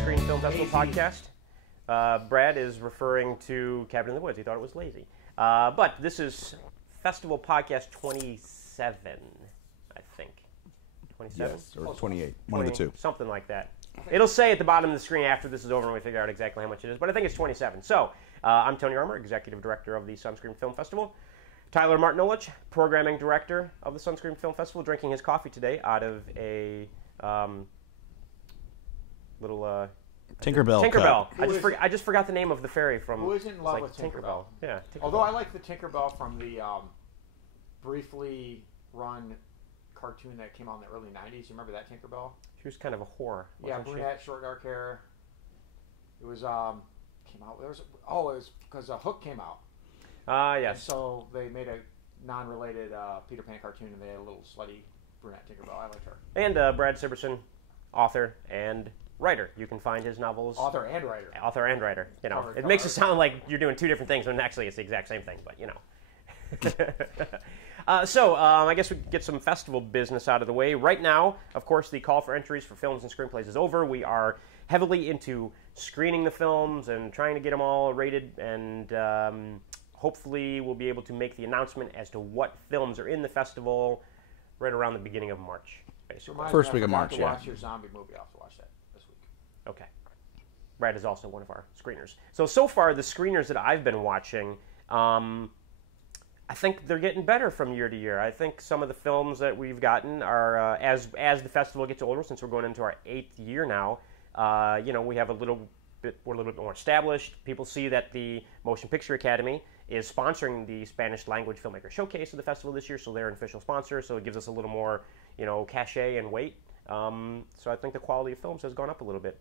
Sunscreen Film Festival podcast. Brad is referring to Cabin in the Woods. He thought it was lazy. But this is Festival Podcast 27, I think. 27? Yes, or 28. One of the two. Something like that. It'll say at the bottom of the screen after this is over and we figure out exactly how much it is, but I think it's 27. So, I'm Tony Armour, Executive Director of the Sunscreen Film Festival. Tyler Martinulich, Programming Director of the Sunscreen Film Festival, drinking his coffee today out of a little... Tinkerbell. Tinkerbell. I just forgot the name of the fairy from... Who isn't in love with Tinkerbell? Yeah. Tinkerbell. Although I like the Tinkerbell from the briefly run cartoon that came out in the early 90s. You remember that Tinkerbell? She was kind of a whore. Yeah, brunette, short dark hair. It was, came out... it was because Hook came out. Yes. And so they made a non-related Peter Pan cartoon, and they had a little slutty brunette Tinkerbell. I liked her. And Brad Siberson, author and writer. You can find his novels. Author and writer. Author and writer. You know, Cover, it makes it sound like you're doing two different things when actually it's the exact same thing. But you know. So I guess we can get some festival business out of the way right now. Of course, the call for entries for films and screenplays is over. We are heavily into screening the films and trying to get them all rated, and hopefully we'll be able to make the announcement as to what films are in the festival right around the beginning of March. Basically. First week of March, yeah. Watch your zombie movie. I'll have to watch that this week. Okay. Brad is also one of our screeners. So far, the screeners that I've been watching, I think they're getting better from year to year. I think some of the films that we've gotten are, as the festival gets older, since we're going into our 8th year now, we have we're a little bit more established. People see that the Motion Picture Academy is sponsoring the Spanish language filmmaker showcase of the festival this year, so they're an official sponsor, so it gives us a little more, cachet and weight. So I think the quality of films has gone up a little bit.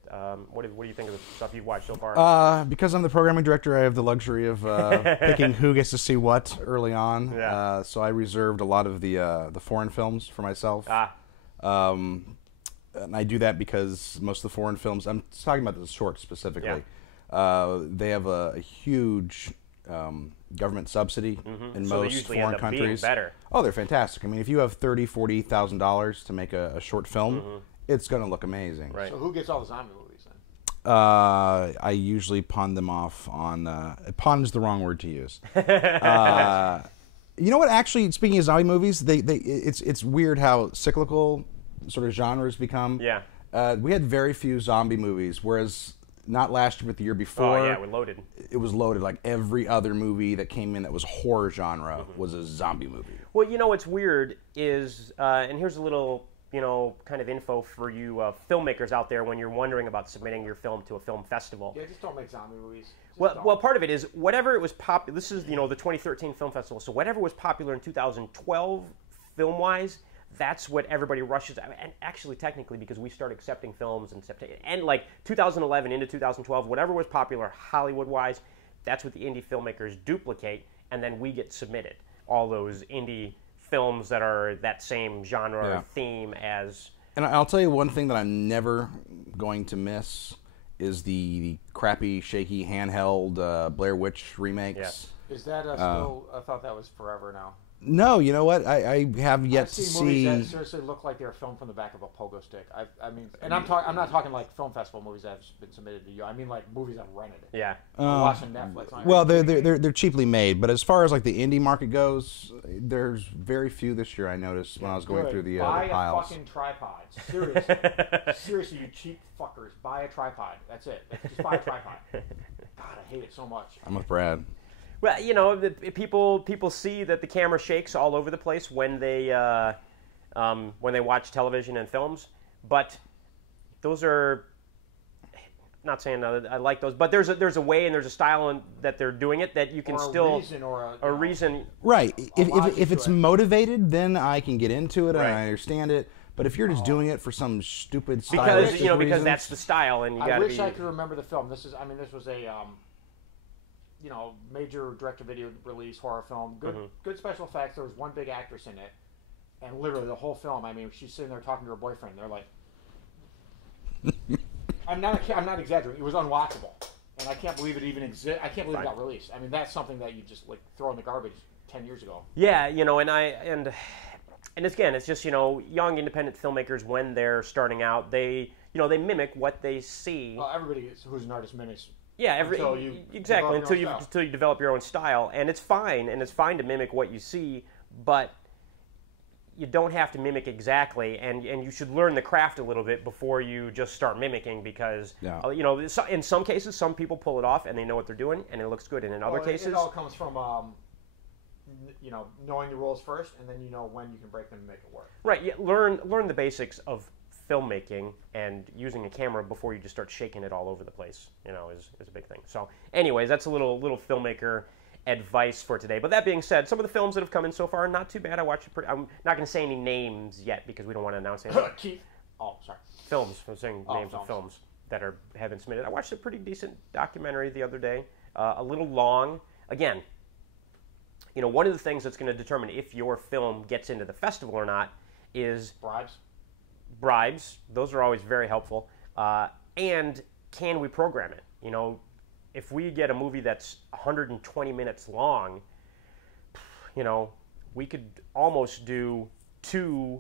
What do you think of the stuff you've watched so far? Because I'm the programming director, I have the luxury of picking who gets to see what early on. Yeah. So I reserved a lot of the foreign films for myself. And I do that because most of the foreign films, I'm talking about the shorts specifically, they have a huge government subsidy in So they most usually foreign end up being countries. better. Oh, they're fantastic. I mean, if you have $30,000-$40,000 to make a short film, it's going to look amazing. Right. So who gets all the zombie movies then? I usually pawn them off on... pawn is the wrong word to use. You know what? Actually, speaking of zombie movies, it's weird how cyclical sort of genres become. Yeah. We had very few zombie movies, whereas not last year but the year before. Oh yeah, we're loaded. It was loaded. Like every other movie that came in that was horror genre was a zombie movie. Well, what's weird is, and here's a little, kind of info for you filmmakers out there when you're wondering about submitting your film to a film festival. Yeah, just don't make zombie movies. Well, part of it is whatever it was popular. This is the 2013 film festival. So whatever was popular in 2012 film-wise, that's what everybody rushes. And actually, technically, because we start accepting films in September, and like 2011 into 2012, whatever was popular Hollywood-wise, that's what the indie filmmakers duplicate, and then we get submitted all those indie films that are that same genre or theme as. And I'll tell you one thing that I'm never going to miss is the crappy, shaky, handheld Blair Witch remakes. Yes. Is that still? I thought that was forever now. No, you know what? I have yet I've seen to see. Movies that seriously look like they're filmed from the back of a pogo stick. I mean, and I'm not talking like film festival movies that have been submitted to you. I mean like movies I've rented. Yeah. I'm watching Netflix. Well, they're cheaply made, but as far as like the indie market goes, there's very few this year. I noticed when I was going through the piles. Buy a fucking tripod. Seriously, seriously, you cheap fuckers. Buy a tripod. That's it. Just buy a tripod. God, I hate it so much. I'm with Brad. Well, people see that the camera shakes all over the place when they watch television and films, but those are not saying I like those, but there's a way and there's a style that they're doing it that you can still a reason. Right. If it's motivated, then I can get into it and I understand it. But if you're just doing it for some stupid stylistic because reasons, that's the style, and you got to be. I wish I could remember the film. This was a major direct-to-video release horror film. Good special effects. There was one big actress in it, and literally the whole film. I mean, she's sitting there talking to her boyfriend. They're like, I'm not exaggerating. It was unwatchable, and I can't believe it even exists. I can't believe it got released. I mean, that's something that you just like throw in the garbage 10 years ago. Yeah, and again, it's just young independent filmmakers when they're starting out. They they mimic what they see. Well, everybody who's an artist mimics. Yeah, until you develop your own style, and it's fine to mimic what you see, but you don't have to mimic exactly, and you should learn the craft a little bit before you just start mimicking, because in some cases some people pull it off and they know what they're doing and it looks good, and in other cases it all comes from knowing the rules first, and then you know when you can break them and make it work. Right. Yeah, learn the basics of filmmaking and using a camera before you just start shaking it all over the place, is a big thing. So anyways, that's a little filmmaker advice for today. But that being said, some of the films that have come in so far are not too bad. I'm not going to say any names yet because we don't want to announce anything. Keith. Oh, sorry. Films. I'm saying names of films that have been submitted. I watched a pretty decent documentary the other day. A little long. Again, one of the things that's going to determine if your film gets into the festival or not is bribes. Those are always very helpful. And can we program it? If we get a movie that's 120 minutes long, we could almost do two,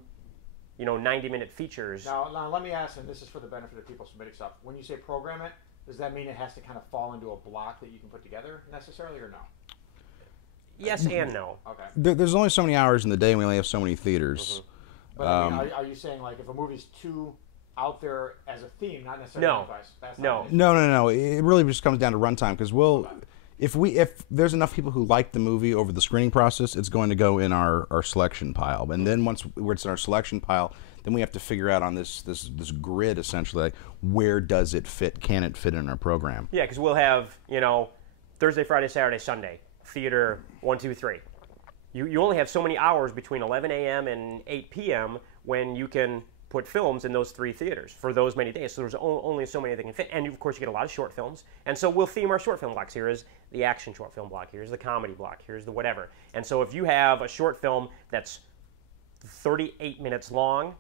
90-minute features. Now, let me ask, and this is for the benefit of people submitting stuff. When you say program it, does that mean it has to kind of fall into a block that you can put together necessarily, or no? Yes and no. Okay. There's only so many hours in the day, and we only have so many theaters. Mm-hmm. But are you saying, like, if a movie's too out there as a theme, not necessarily advice? No. It really just comes down to runtime, because if there's enough people who like the movie over the screening process, it's going to go in our selection pile. And then once it's in our selection pile, then we have to figure out on this grid, essentially, like, where does it fit? Can it fit in our program? Yeah, because we'll have, Thursday, Friday, Saturday, Sunday, theater 1, 2, 3. You only have so many hours between 11 a.m. and 8 p.m. when you can put films in those 3 theaters for those many days. So there's only so many that can fit. And, of course, you get a lot of short films. And so we'll theme our short film blocks. Here is the action short film block. Here's the comedy block. Here's the whatever. And so if you have a short film that's 38 minutes long,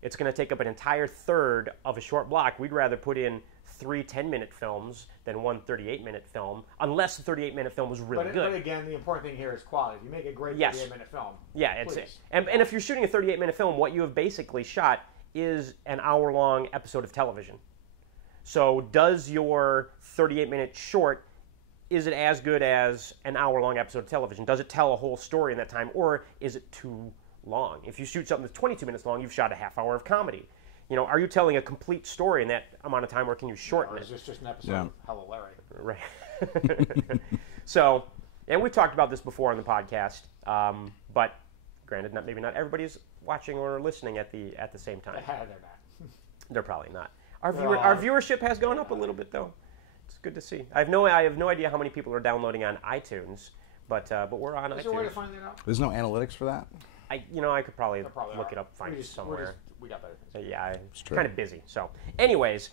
it's going to take up an entire third of a short block. We'd rather put in 3 10-minute films than 1 38-minute film, unless the 38-minute film was really good. But again, the important thing here is quality. If you make a great 38-minute film, and if you're shooting a 38-minute film, what you have basically shot is an hour-long episode of television. So does your 38-minute short, is it as good as an hour-long episode of television? Does it tell a whole story in that time, or is it too long? If you shoot something that's 22 minutes long, you've shot a half hour of comedy. Are you telling a complete story in that amount of time, or can you shorten it? Or is this just an episode of Hello, Larry? Right. So, and we've talked about this before on the podcast, but granted, maybe not everybody's watching or listening at the same time. They're not. They're probably not. Our viewership has gone up a little bit, though. It's good to see. I have no idea how many people are downloading on iTunes, but we're on iTunes. Is there a way to find that out? There's no analytics for that? I could probably look it up, find it somewhere. We got better things. Yeah, I'm kind of busy. So, anyways,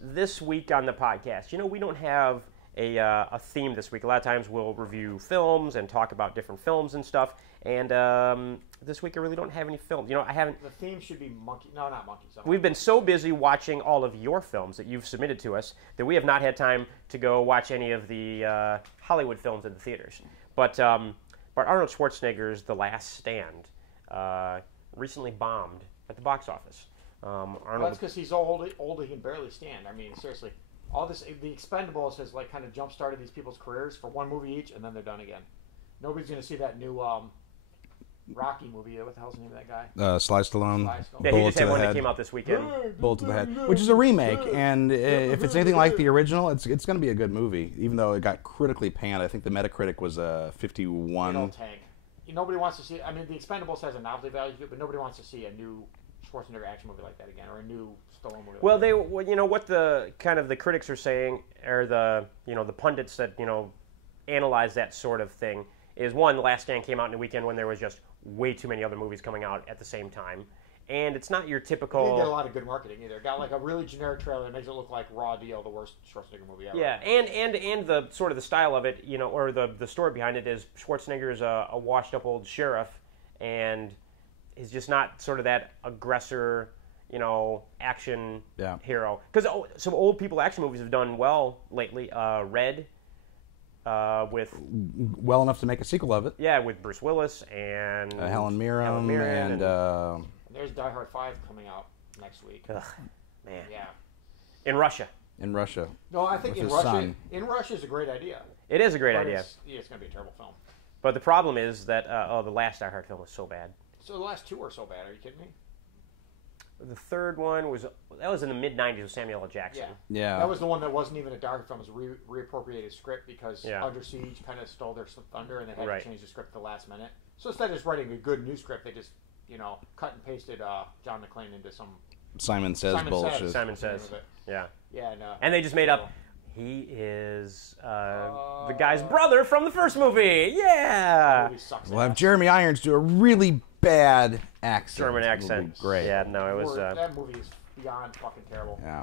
this week on the podcast, we don't have a theme this week. A lot of times we'll review films and talk about different films and stuff. And this week I really don't have any films. I haven't. The theme should be monkey. No, not monkeys. We've been so busy watching all of your films that you've submitted to us that we have not had time to go watch any of the Hollywood films in the theaters. But Arnold Schwarzenegger's The Last Stand recently bombed at the box office. Well, that's because he's old. He can barely stand. I mean, seriously, all this. The Expendables has kind of jump started these people's careers for one movie each, and then they're done again. Nobody's going to see that new Rocky movie. What the hell's the name of that guy? Sly Stallone. Yeah, he just had one that came out this weekend. Bullet to the Head, which is a remake, and if it's anything like the original, it's going to be a good movie. Even though it got critically panned, I think the Metacritic was 51. Tank. Nobody wants to see. I mean, the Expendables has a novelty value to it, but nobody wants to see a new Schwarzenegger action movie like that again, or a new Stallone movie. Well, what the the critics are saying, or the pundits that analyze that sort of thing, is one, The Last Stand came out in a weekend when there was just way too many other movies coming out at the same time. And it's not your typical... It didn't get a lot of good marketing either. It got a really generic trailer that makes it look like Raw Deal, the worst Schwarzenegger movie ever. Yeah, and the sort of the style of it, or the story behind it is Schwarzenegger is a washed-up old sheriff, and is just not sort of that aggressor, action hero. Because some old people action movies have done well lately. Red... with well enough to make a sequel of it. Yeah, with Bruce Willis and Helen Mirren and there's Die Hard 5 coming out next week. Ugh. Man. Yeah. In Russia. In Russia. No, I think With in his Russia, son. is a great idea. It is a great But idea. it's going to be a terrible film. But the problem is that, the last Die Hard film was so bad. So the last two were so bad. Are you kidding me? The third one was in the mid-90s with Samuel L. Jackson. Yeah. That was the one that wasn't even a Die Hard film. It was a reappropriated script because Yeah. Under Siege kind of stole their thunder and they had Right. to change the script at the last minute. So instead of just writing a good new script, they just, cut and pasted John McClane into some Simon Says bullshit. Simon Says. Yeah. Yeah, And they just made up, he is the guy's brother from the first movie. Yeah! movie sucks We'll have ass. Jeremy Irons do a really bad accent. German It'll accent. be great. Yeah, no, it was... That movie is beyond fucking terrible. Yeah.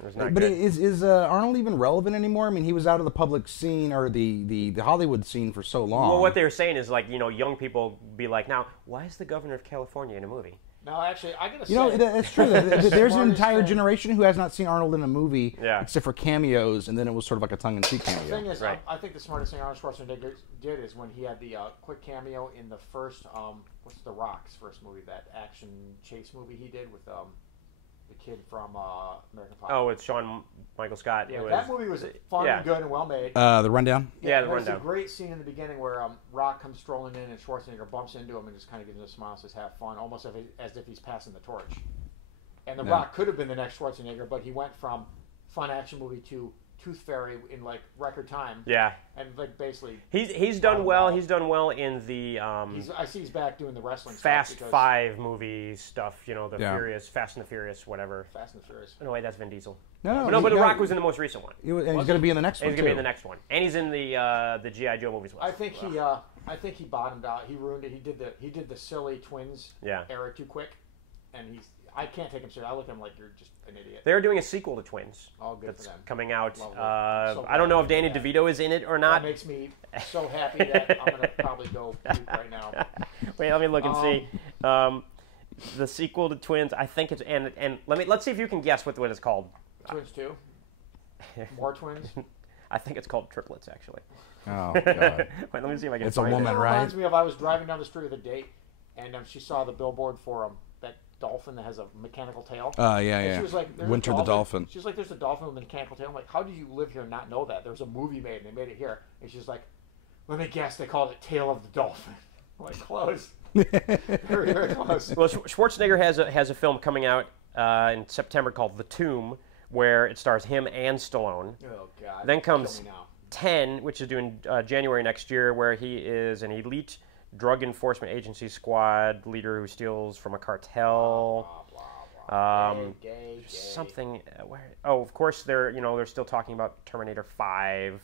It was not But good. is Arnold even relevant anymore? I mean, he was out of the public scene or the Hollywood scene for so long. Well, what they were saying is, like, young people be like, now, why is the governor of California in a movie? No, actually, I gotta say, It's true. There's an smartest entire thing- generation who has not seen Arnold in a movie, Yeah. except for cameos, and then it was sort of like a tongue-in-cheek The thing cameo. is, Right. I think the smartest thing Arnold Schwarzenegger did is when he had the quick cameo in the first, what's The Rock's first movie, that action chase movie he did with the kid from American Pie. Oh, it's Sean Michael Scott. yeah, It was, that movie was fun yeah. and good and well made. The Rundown? Yeah, the there's rundown. a great scene in the beginning where Rock comes strolling in and Schwarzenegger bumps into him and just kind of gives him a smile and says, have fun, almost as if he's passing the torch. And The Yeah. Rock could have been the next Schwarzenegger, but he went from fun action movie to Tooth Fairy in like record time. Yeah. And like basically, He's done well. He's done well in the I see he's back doing the wrestling Fast stuff because 5 movie stuff, the Yeah. Furious, Fast and the Furious, whatever. Fast and the Furious. No, wait, that's Vin Diesel. No, No, but The Rock was in the most recent one. And he's going to be in the next And one, he's going to be in too. the next one. And he's in the G.I. Joe movies. I think he bottomed out. He ruined it. He did the silly twins Yeah. era too quick, and I can't take him serious. I look at him like you're just an idiot. They're doing a sequel to Twins. All good That's for them. coming out. Lovely. So I don't know if glad Danny for that. DeVito is in it or That not. makes me so happy that I'm gonna probably go puke right now. Wait, let me look and see. The sequel to Twins, I think it's and let's see if you can guess what it's called. Twins 2? More twins? I think it's called Triplets, actually. Oh, God. Wait, let me see if I can It's a find woman, it. It right? reminds me of I was driving down the street with a date, and she saw the billboard for that dolphin that has a mechanical tail. Yeah, And yeah. she was like, "There's a Winter the Dolphin. She was like, "There's a dolphin with a mechanical tail." I'm like, "How do you live here and not know that? There's a movie made, and they made it here." And she's like, "Let me guess, they called it Tail of the Dolphin." I'm like, close. Very, very close. Well, Schwarzenegger has a film coming out in September called The Tomb, where it stars him and Stallone. Oh God. Then Kill comes me now. 10, which is due in January next year, where he is an elite drug enforcement agency squad leader who steals from a cartel. Blah, blah, blah. Gay. Something. Oh, of course they're still talking about Terminator 5.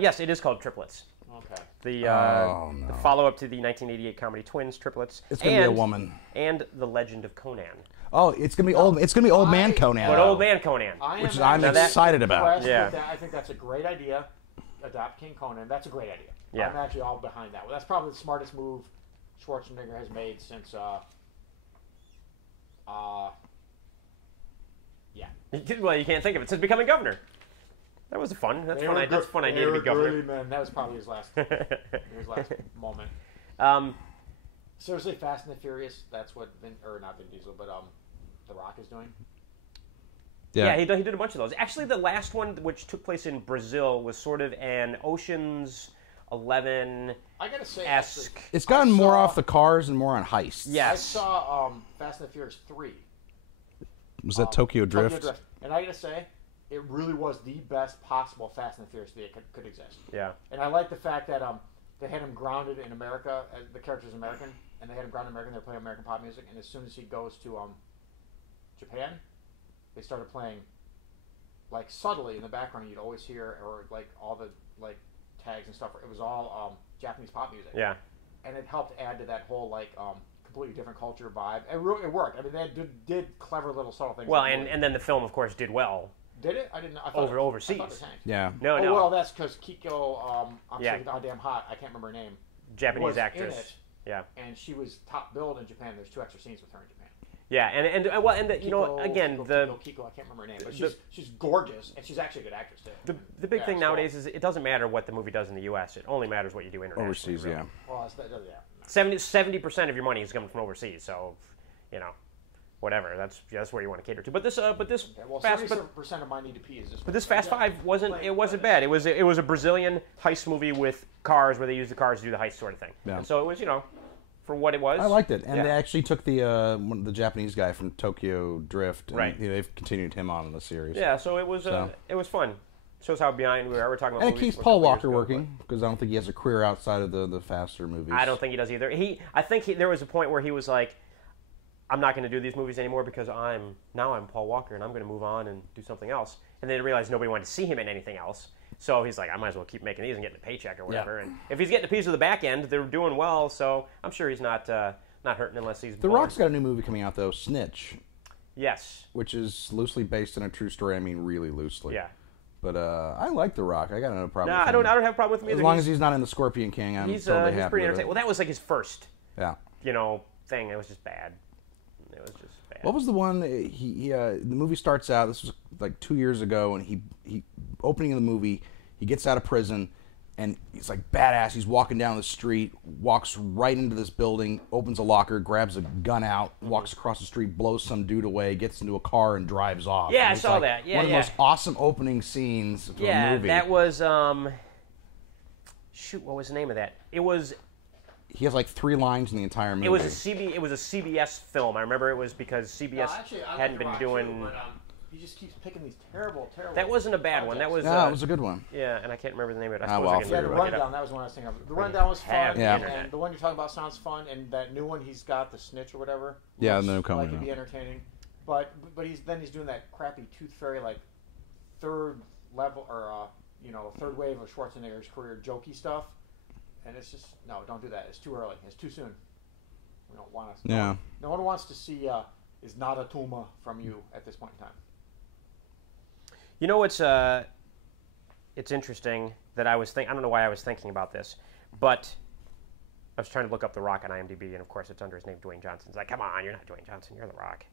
Yes, it is called Triplets. Okay. The no. the follow-up to the 1988 comedy Twins, Triplets. It's going to be a woman. And The Legend of Conan. Oh, it's going to be old. It's going to be Old Man Conan. But Old Man Conan. Which I'm excited about. impressed Yeah. with that. I think that's a great idea. Adopt King Conan. That's a great idea. Yeah. I'm actually all behind that. Well, that's probably the smartest move Schwarzenegger has made since. Yeah. Well, you can't think of it since becoming governor. That was fun. That's fun. That's a fun idea to be governor. Man. That was probably his last moment. Um, Seriously, Fast and the Furious. That's what not Vin Diesel, but The Rock is doing. yeah, he did a bunch of those. Actually, the last one, which took place in Brazil, was sort of an Ocean's 11 I gotta say, esque. actually, It's gotten I more saw- off the cars and more on heists. I Yes. saw Fast and the Furious 3. Was that Tokyo Drift? And I gotta say, it really was the best possible Fast and the Furious that could exist. Yeah. And I like the fact that they had him grounded in America. The character's American, and they had him grounded in America. And they're playing American pop music, and as soon as he goes to Japan, they started playing like subtly in the background. You'd always hear or like all the like tags and stuff. It was all Japanese pop music. Yeah. And it helped add to that whole like completely different culture vibe. It worked. I mean, they did clever little subtle things. Well, and then the film, of course, did well. Did it? I didn't know. I thought Overseas. I thought it tanked. Yeah. No, Oh, no. well, that's because Kiko, I'm Yeah. so goddamn hot. I can't remember her name. Japanese was in actress. it. Yeah. And she was top billed in Japan. There's 2 extra scenes with her in Japan. Yeah, and again, Kiko, I can't remember her name, but she's gorgeous, and she's actually a good actress too. the big Yeah, thing so- nowadays is it doesn't matter what the movie does in the U.S. It only matters what you do internationally. Overseas, really. yeah. Well, yeah. 70% of your money is coming from overseas, so whatever. That's where you want to cater to. But this Well, Fast, 70% of my need to pee is just. but this Fast Five wasn't bad. It was a Brazilian heist movie with cars where they used the cars to do the heist sort of thing. Yeah. And so it was, for what it was. I liked it, and Yeah. they actually took the Japanese guy from Tokyo Drift, and Right. they've continued him on in the series. Yeah, so it was fun. Shows how behind we are. We're talking about. And it movies keeps a Paul couple years Walker ago, working, because I don't think he has a career outside of the faster movies. I don't think he does either. I think there was a point where he was like, I'm not going to do these movies anymore because I'm Paul Walker and I'm going to move on and do something else. And then he realized nobody wanted to see him in anything else. So he's like, I might as well keep making these and getting a paycheck or whatever. Yeah. And if he's getting a piece of the back end, they're doing well. So I'm sure he's not hurting unless he's. The Rock's got a new movie coming out though, Snitch, Yes. which is loosely based on a true story. I mean, really loosely. Yeah. But I like The Rock. I got no problem. No, with I don't him. have a problem with him either. As long as he's not in the Scorpion King, I'm he's totally he's happy pretty with entertaining. it. Well, that was like his first, Yeah. thing. It was just bad. It was just bad. What was the one? The movie starts out. This was like 2 years ago, and he opening of the movie, he gets out of prison, and he's like badass. He's walking down the street, walks right into this building, opens a locker, grabs a gun out, walks across the street, blows some dude away, gets into a car, and drives off. Yeah, And I it's saw like that. Yeah, one of the yeah. most awesome opening scenes to a Yeah, movie. that was shoot. What was the name of that? It was. He has like 3 lines in the entire movie. It was a CBS film. I remember it was because CBS hadn't been doing. He just keeps picking these terrible. That wasn't a bad one. That was. No, it was a good one. Yeah, and I can't remember the name of it. I Ah, suppose well, I can Yeah, the look it up. Rundown. That was one I was thinking of. The Rundown was have fun. the Yeah. internet. And the one you're talking about sounds fun. And that new one he's got, the Snitch or whatever. Yeah, looks the new coming like it'd out. be entertaining. But he's doing that crappy Tooth Fairy like third level or third wave of Schwarzenegger's career jokey stuff. And it's just no, don't do that. It's too early. It's too soon. We don't want to. Yeah. No one wants to see is not a Tuma from you at this point in time. You know what's it's interesting that I don't know why I was thinking about this, but I was trying to look up The Rock on IMDb, and of course it's under his name, Dwayne Johnson. It's like, come on, you're not Dwayne Johnson, you're The Rock.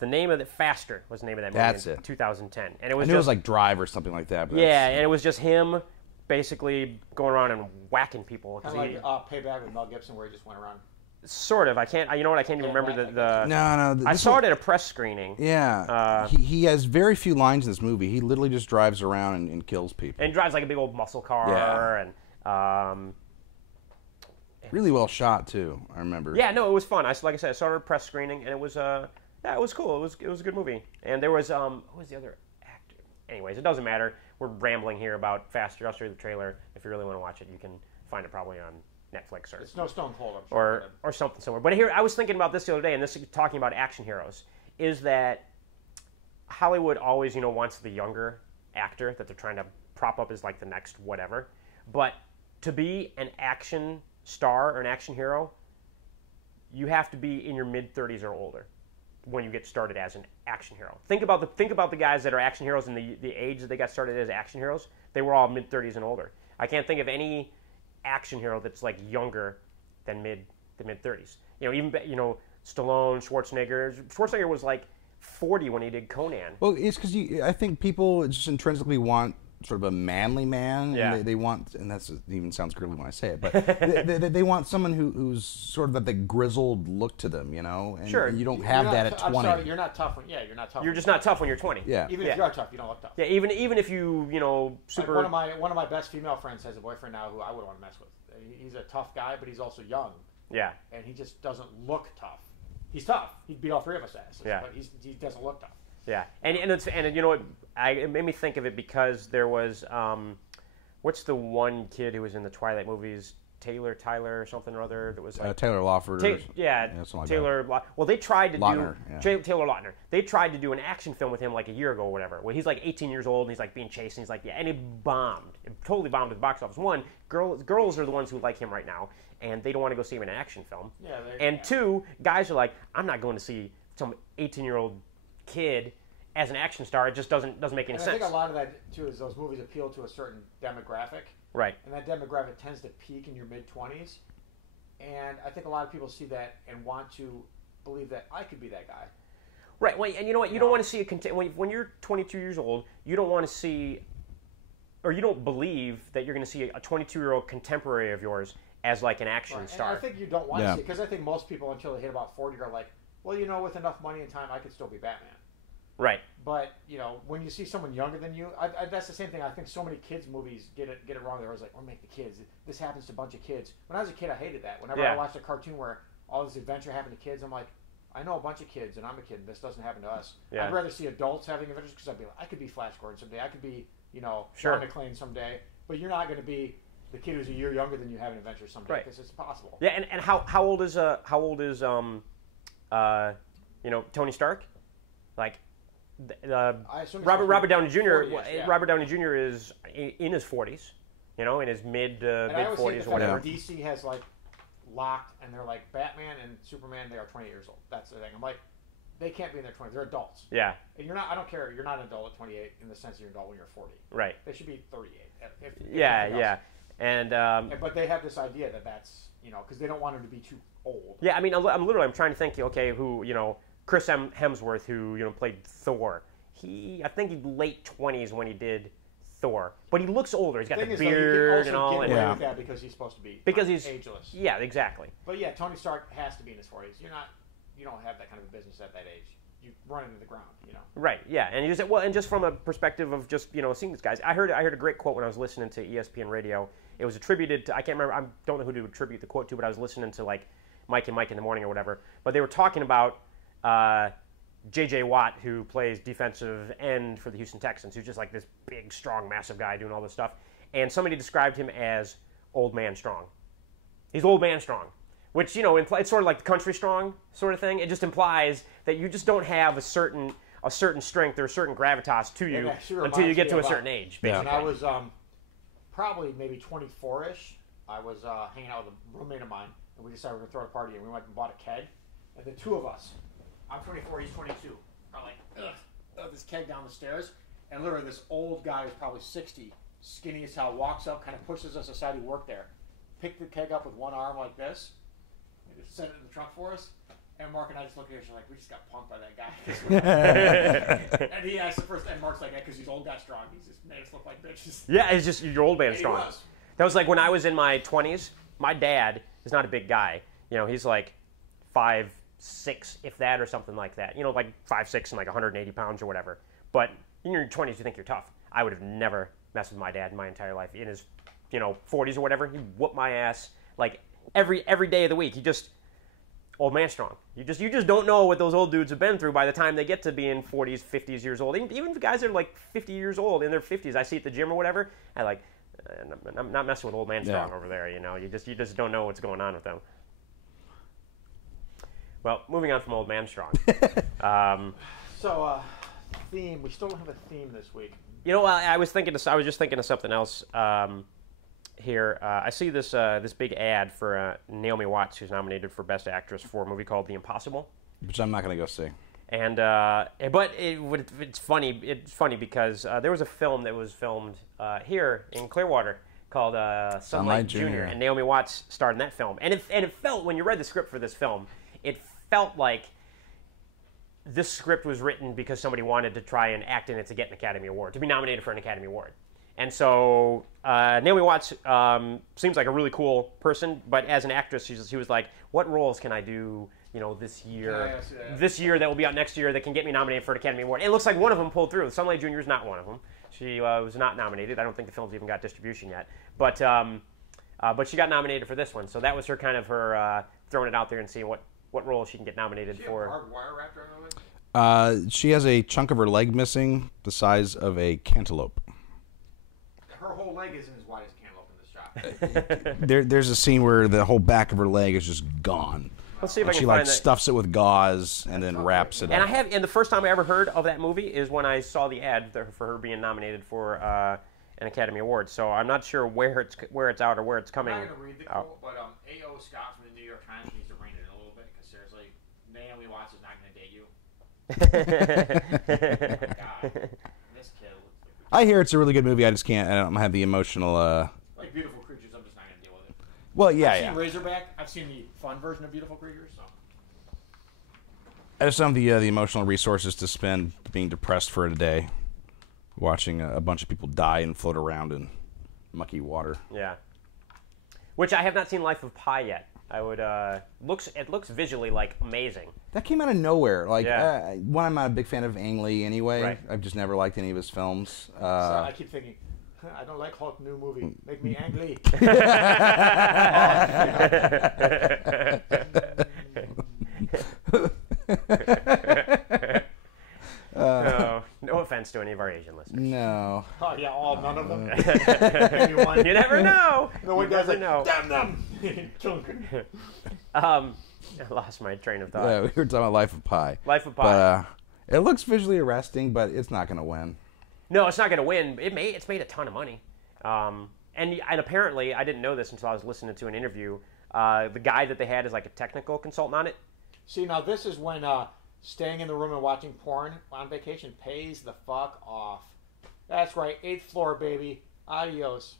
The name of it, Faster, was the name of that movie. That's in it. 2010, and it I was knew it just was like Drive or something like that. But yeah, and it was just him basically going around and whacking people. 'Cause Kind of like Payback with Mel Gibson, where he just went around. sort of. I can't. You know what? I can't even remember the. No. I saw it at a press screening. Yeah, he has very few lines in this movie. He literally just drives around and kills people. And drives like a big old muscle car, Yeah. and Really well shot too. I remember. yeah, no, it was fun. Like I said, I saw it at a press screening, and it was it was cool. It was a good movie. And there was who was the other actor? Anyways, it doesn't matter. We're rambling here about Faster. I'll show you the trailer. If you really want to watch it, you can find it probably on Netflix or It's no Stone Cold, I'm sure. or something somewhere. But here, I was thinking about this the other day, and this is talking about action heroes, is that Hollywood always, wants the younger actor that they're trying to prop up as like the next whatever. But to be an action star or an action hero, you have to be in your mid-30s or older when you get started as an action hero. Think about the guys that are action heroes and the age that they got started as action heroes. They were all mid-30s and older. I can't think of any action hero that's like younger than mid-30s. Even Stallone, Schwarzenegger. Schwarzenegger was like 40 when he did Conan. Well, it's because I think people just intrinsically want sort of a manly man. Yeah. And they want, and it even sounds girly when I say it, but they want someone who's sort of that grizzled look to them, And Sure. you don't have that at 20. I'm sorry, you're not tough. You're not tough. You're just not tough when you're 20. Yeah. Even if you are tough, you don't look tough. Yeah, even if you super. Like one of my best female friends has a boyfriend now who I wouldn't want to mess with. He's a tough guy, but he's also young, Yeah. and he just doesn't look tough. He's tough. He'd beat all 3 of us asses. Yeah. But he doesn't look tough. Yeah, and you know what? It made me think of it because there was what's the one kid who was in the Twilight movies? Tyler or something or other that was like Taylor Lawford. something like Taylor. Well, they tried to Lautner, Taylor Lautner. They tried to do an action film with him like a year ago or whatever. Where he's like 18 years old and he's like being chased and he's like and it bombed. It totally bombed at the box office. One, girls are the ones who like him right now, and they don't want to go see him in an action film. Yeah. And two, guys are like, I'm not going to see some 18-year-old kid as an action star. It just doesn't make any And sense. I think a lot of that too is those movies appeal to a certain demographic, Right. and that demographic tends to peak in your mid-20s. And I think a lot of people see that and want to believe that I could be that guy. Right. Well, and you know what? You don't want to see when you're 22 years old. You don't want to see, or you don't believe that you're going to see a 22-year-old contemporary of yours as like an action Right. star. And I think you don't want to see it because I think most people until they hit about 40 are like, well, with enough money and time, I could still be Batman. Right. But when you see someone younger than you, that's the same thing. I think so many kids movies get it wrong. They're always like, "We'll make the kids." This happens to a bunch of kids. When I was a kid, I hated that. Whenever I watched a cartoon where all this adventure happened to kids, I'm like, I know a bunch of kids, and I'm a kid, and this doesn't happen to us. Yeah. I'd rather see adults having adventures because I'd be like, I could be Flash Gordon someday. I could be, John McClane someday. But you're not going to be the kid who's a year younger than you having adventures someday because it's possible. Yeah, and how old is Tony Stark? Like, Robert Downey Jr. 40-ish, yeah. Robert Downey Jr. is in his 40s, in his mid 40s or whatever. DC has like locked, and they're like Batman and Superman. They are 28 years old. That's the thing. I'm like, they can't be in their 20s. They're adults. Yeah. And you're not. I don't care. You're not an adult at 28 in the sense that you're an adult when you're 40. Right. They should be 38. Yeah. And but they have this idea that's because they don't want him to be too old. Yeah. I mean, I'm trying to think. Okay, who Chris Hemsworth, who played Thor. I think he's late 20s when he did Thor, but he looks older. He's got the beard and all. Get away with that because he's supposed to be ageless. Yeah, exactly. But yeah, Tony Stark has to be in his 40s. You don't have that kind of a business at that age. You run into the ground, Right. Yeah, and just from a perspective of just seeing these guys, I heard a great quote when I was listening to ESPN Radio. It was attributed to, I can't remember. I don't know who to attribute the quote to, but I was listening to like Mike and Mike in the morning or whatever. But they were talking about J.J. Watt, who plays defensive end for the Houston Texans, who's just like this big, strong, massive guy doing all this stuff. And somebody described him as old man strong. He's old man strong, which, it's sort of like the country strong sort of thing. It just implies that you just don't have a certain strength or a certain gravitas to you until you get to a certain age, basically. When I was probably maybe 24-ish, I was hanging out with a roommate of mine, and we decided we were going to throw a party, and we went and bought a keg. And the two of us, I'm 24, he's 22. I'm like, this keg down the stairs. And literally this old guy who's probably 60, skinny as hell, walks up, kind of pushes us aside. He worked there. Picked the keg up with one arm like this. And just set it in the trunk for us. And Mark and I just looked at each other like, we just got punked by that guy. And he asked the first, and Mark's like, because he's old guy strong. He's just made us look like bitches. Yeah, it's just, you're old man and strong. That was like when I was in my 20s. My dad is not a big guy. He's like 5'6", if that, or something like that. Like 5'6" and like 180 pounds or whatever. But in your 20s, you think you're tough. I would have never messed with my dad in my entire life. In his, 40s or whatever, he whooped my ass like every day of the week. He just old man strong. You just don't know what those old dudes have been through by the time they get to being 40s, 50s years old. Even the guys that are like 50 years old in their 50s, I see at the gym or whatever. I'm not messing with old man strong over there. You just don't know what's going on with them. Well, moving on from old man strong. Theme. We still don't have a theme this week. I was just thinking of something else here. I see this big ad for Naomi Watts, who's nominated for Best Actress for a movie called The Impossible, which I'm not going to go see. And but it's funny. It's funny because there was a film that was filmed here in Clearwater called Sunlight Jr. and Naomi Watts starred in that film. And it felt, when you read the script for this film, it felt like this script was written because somebody wanted to try and act in it to get an Academy Award, to be nominated for an Academy Award. And so Naomi Watts seems like a really cool person, but as an actress, she was like, what roles can I do, this year that will be out next year that can get me nominated for an Academy Award? And it looks like one of them pulled through. Sunlight Jr. is not one of them. She was not nominated. I don't think the film's even got distribution yet. But she got nominated for this one. So that was her kind of her throwing it out there and seeing what role she can get nominated for. She barbed wire wrapped around her leg? She has a chunk of her leg missing, the size of a cantaloupe. Her whole leg isn't as wide as a cantaloupe in this shot. There's a scene where the whole back of her leg is just gone. Let's see if I can she find that. Stuffs it with gauze and then wraps it up. And the first time I ever heard of that movie is when I saw the ad for her being nominated for an Academy Award. So I'm not sure where it's out or where it's coming. I'm not going to read the quote, but A.O. Scott from the New York Times needs to rein it in a little bit because seriously, Naomi Watts is not going to date you. Oh my God. This kid looks like I hear it's a really good movie. I don't have the emotional. Like Beautiful Creatures, I'm just not going to deal with it. Well, yeah, I've seen Razorback. I've seen the fun version of Beautiful Creatures. So. I just don't have the emotional resources to spend being depressed for a day, watching a bunch of people die and float around in mucky water. Yeah. Which I have not seen Life of Pi yet. I would it looks visually like amazing. That came out of nowhere. Like, Yeah. one, I'm not a big fan of Ang Lee anyway. Right. I've just never liked any of his films. So I keep thinking, I don't like Hulk new movie. Make me angry. No offense to any of our Asian listeners. No. Oh yeah, none of them. Maybe one. You never know. The one guy's like, know. damn them. Kill him. I lost my train of thought. Yeah, we were talking about Life of Pi. Life of Pi. But it looks visually arresting, but it's not going to win. No, it's not going to win. It's made a ton of money. And apparently, I didn't know this until I was listening to an interview. The guy that they had is like a technical consultant on it. See, now this is when staying in the room and watching porn on vacation pays the fuck off. That's right, 8th floor, baby. Adios.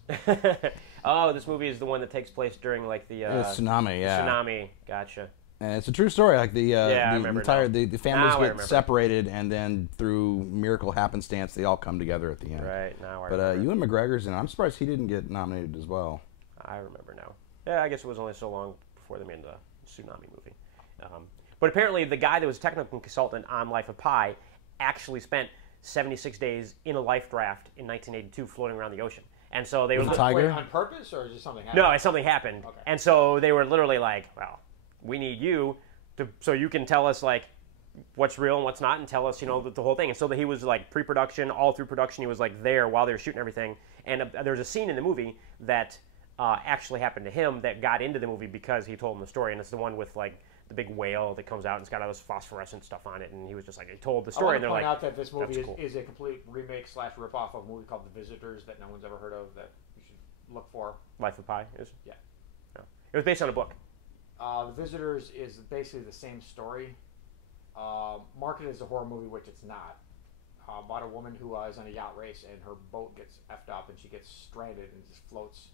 Oh, this movie is the one that takes place during like the tsunami. Yeah, tsunami. Gotcha. and it's a true story. Like the entire now. the families Now I get remember. separated, and then through miracle happenstance, they all come together at the end. Right now, I But remember. Ewan McGregor's in it. I'm surprised he didn't get nominated as well. I remember now. Yeah, I guess it was only so long before they made the tsunami movie. But apparently, the guy that was technical consultant on Life of Pi actually spent 76 days in a life raft in 1982, floating around the ocean. And so they were With a tiger? Wait, on purpose, or just something happened? no, something happened, Okay. and so they were literally like, "Well, we need you so you can tell us like what's real and what's not, and tell us the whole thing." And so that he was like pre-production, all through production, he was like there while they were shooting everything. And there's a scene in the movie that actually happened to him that got into the movie because he told him the story, and it's the one with like the big whale that comes out and it's got all this phosphorescent stuff on it, and he was just like, he told the I story, want and to they're point like, out that this movie "That's cool." is a complete remake / ripoff of a movie called The Visitors that no one's ever heard of that you should look for. Life of Pi is? Yeah. No. It was based on a book. The Visitors is basically the same story, marketed as a horror movie, which it's not. About a woman who is on a yacht race and her boat gets effed up and she gets stranded and just floats,